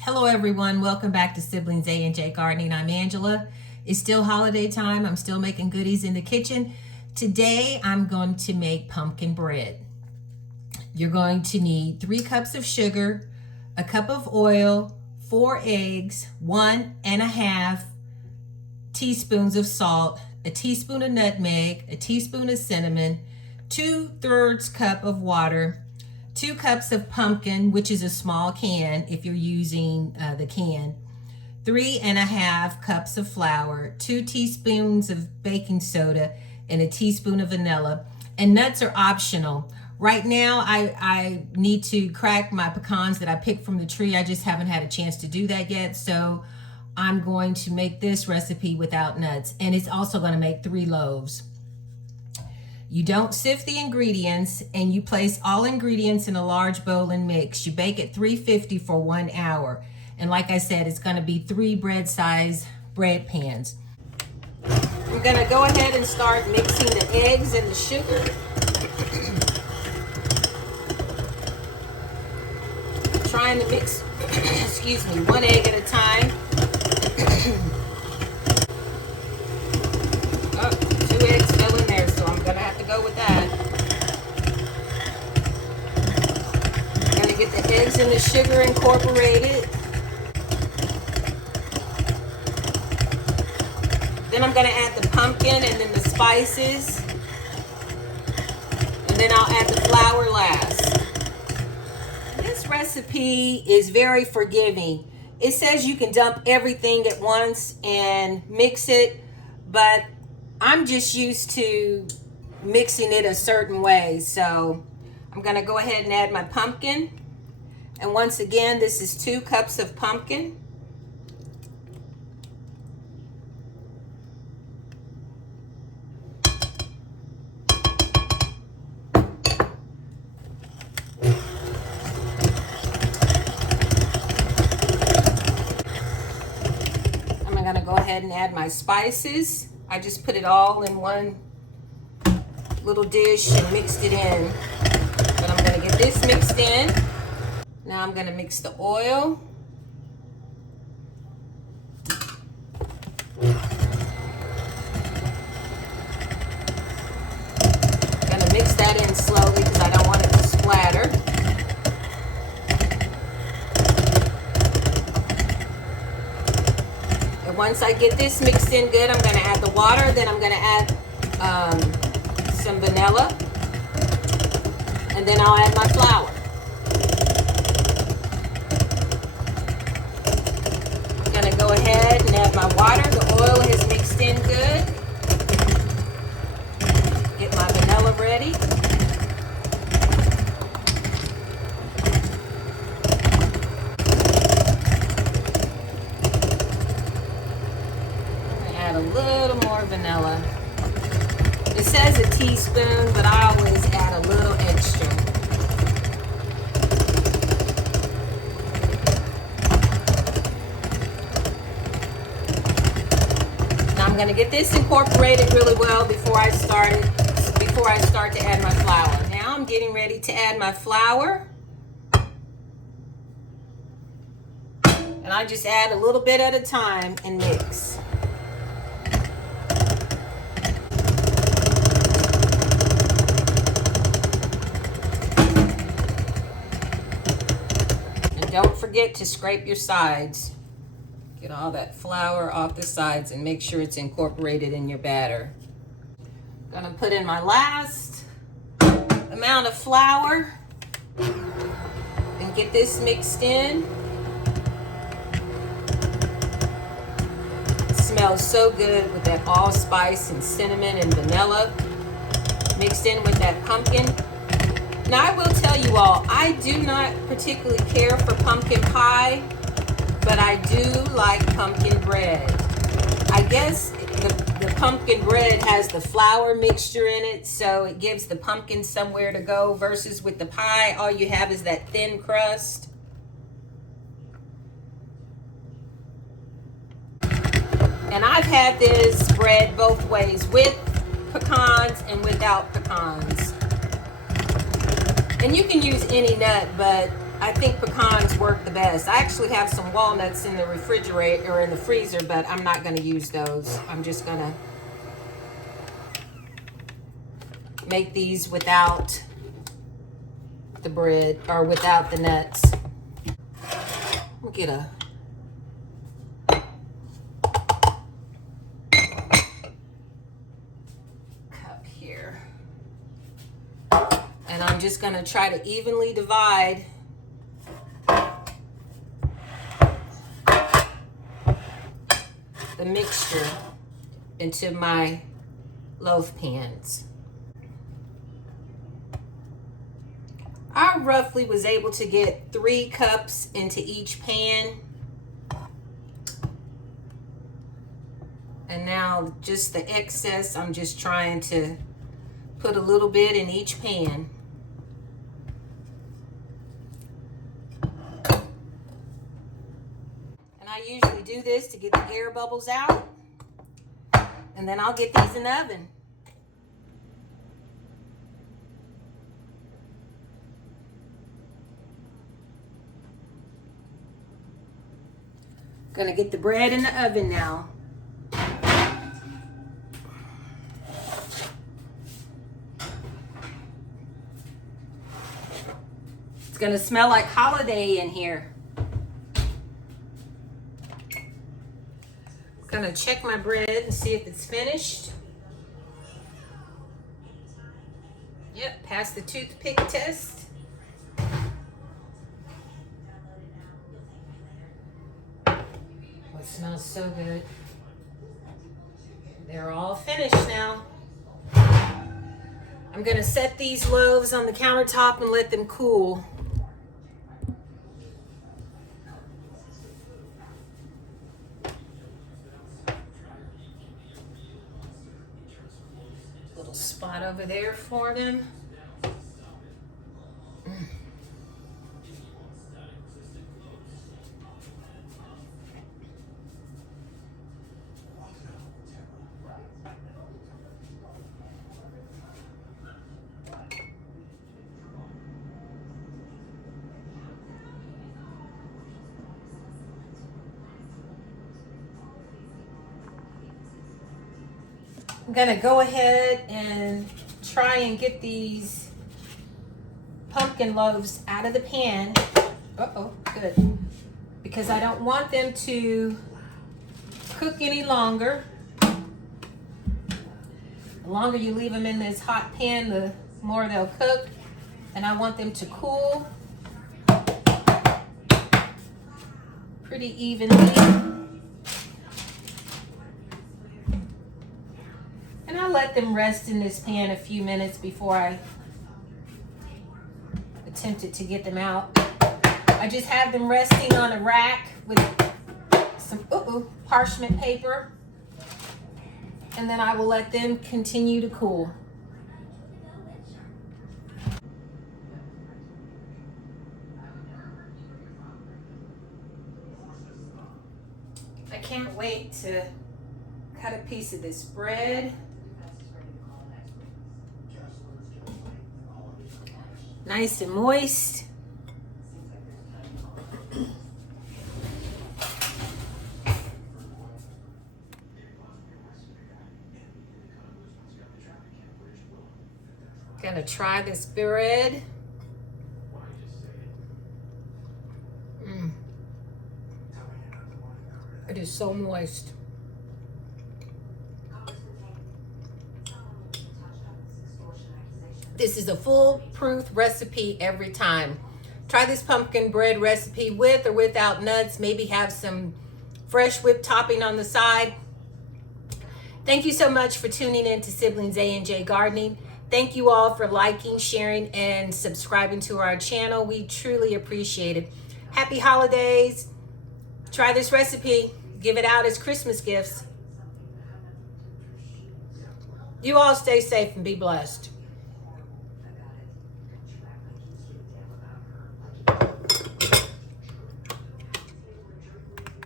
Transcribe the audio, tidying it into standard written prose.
Hello everyone, welcome back to Siblings A&J Gardening. I'm Angela. It's still holiday time. I'm still making goodies in the kitchen. Today I'm going to make pumpkin bread. You're going to need 3 cups of sugar, a cup of oil, 4 eggs, 1.5 teaspoons of salt, a teaspoon of nutmeg, a teaspoon of cinnamon, 2/3 cup of water, 2 cups of pumpkin, which is a small can if you're using the can, 3.5 cups of flour, 2 teaspoons of baking soda, and a teaspoon of vanilla. And nuts are optional. Right now, I need to crack my pecans that I picked from the tree. I just haven't had a chance to do that yet. So I'm going to make this recipe without nuts. And it's also going to make 3 loaves. You don't sift the ingredients, and you place all ingredients in a large bowl and mix. You bake at 350 for 1 hour. And like I said, it's going to be 3 bread size bread pans. I'm going to go ahead and start mixing the eggs and the sugar. Trying to mix, excuse me, 1 egg at a time. Oh, 2 eggs fell in there, so I'm gonna have to go with that. I'm gonna get the eggs and the sugar incorporated. Then I'm gonna add the pumpkin and then the spices. And then I'll add the flour last. This recipe is very forgiving. It says you can dump everything at once and mix it, but I'm just used to mixing it a certain way. So I'm gonna go ahead and add my pumpkin. And once again, this is 2 cups of pumpkin. I'm gonna go ahead and add my spices. I just put it all in one little dish and mixed it in. But I'm gonna get this mixed in. Now I'm gonna mix the oil. I'm gonna mix that in slowly because I don't want it to splatter. And once I get this mixed in good, I'm gonna add the water, then I'm gonna add some vanilla, and then I'll add my flour. I'm gonna go ahead and add my water. The oil is mixed in good. Get my vanilla ready. I'm gonna add a little more vanilla. It says a teaspoon, but I always add a little extra. Now I'm going to get this incorporated really well before I start to add my flour. Now I'm getting ready to add my flour. And I just add a little bit at a time and mix. Don't forget to scrape your sides. Get all that flour off the sides and make sure it's incorporated in your batter. I'm gonna put in my last amount of flour and get this mixed in. It smells so good with that allspice and cinnamon and vanilla mixed in with that pumpkin. Now I will tell you all, I do not particularly care for pumpkin pie, but I do like pumpkin bread. I guess the pumpkin bread has the flour mixture in it, so it gives the pumpkin somewhere to go, versus with the pie, all you have is that thin crust. And I've had this bread both ways, with pecans and without pecans. And you can use any nut, but I think pecans work the best. I actually have some walnuts in the refrigerator or in the freezer, but I'm not going to use those. I'm just going to make these without the bread or without the nuts. We'll get a cup here. And I'm just going to try to evenly divide the mixture into my loaf pans. I roughly was able to get 3 cups into each pan. And now just the excess, I'm just trying to put a little bit in each pan. And I usually do this to get the air bubbles out. And then I'll get these in the oven. Gonna get the bread in the oven now. It's gonna smell like holiday in here. Gonna check my bread and see if it's finished. Yep, passed the toothpick test. It smells so good. They're all finished now. I'm gonna set these loaves on the countertop and let them cool. Little spot over there for them. I'm gonna go ahead and try and get these pumpkin loaves out of the pan. Uh-oh, good. Because I don't want them to cook any longer. The longer you leave them in this hot pan, the more they'll cook. And I want them to cool pretty evenly. And I'll let them rest in this pan a few minutes before I attempted to get them out. I just have them resting on a rack with some parchment paper, and then I will let them continue to cool. I can't wait to cut a piece of this bread. Nice and moist. Gonna try this bread. It is so moist. This is a foolproof recipe every time. Try this pumpkin bread recipe with or without nuts. Maybe have some fresh whipped topping on the side. Thank you so much for tuning in to Siblings A&J Gardening. Thank you all for liking, sharing, and subscribing to our channel. We truly appreciate it. Happy holidays. Try this recipe. Give it out as Christmas gifts. You all stay safe and be blessed.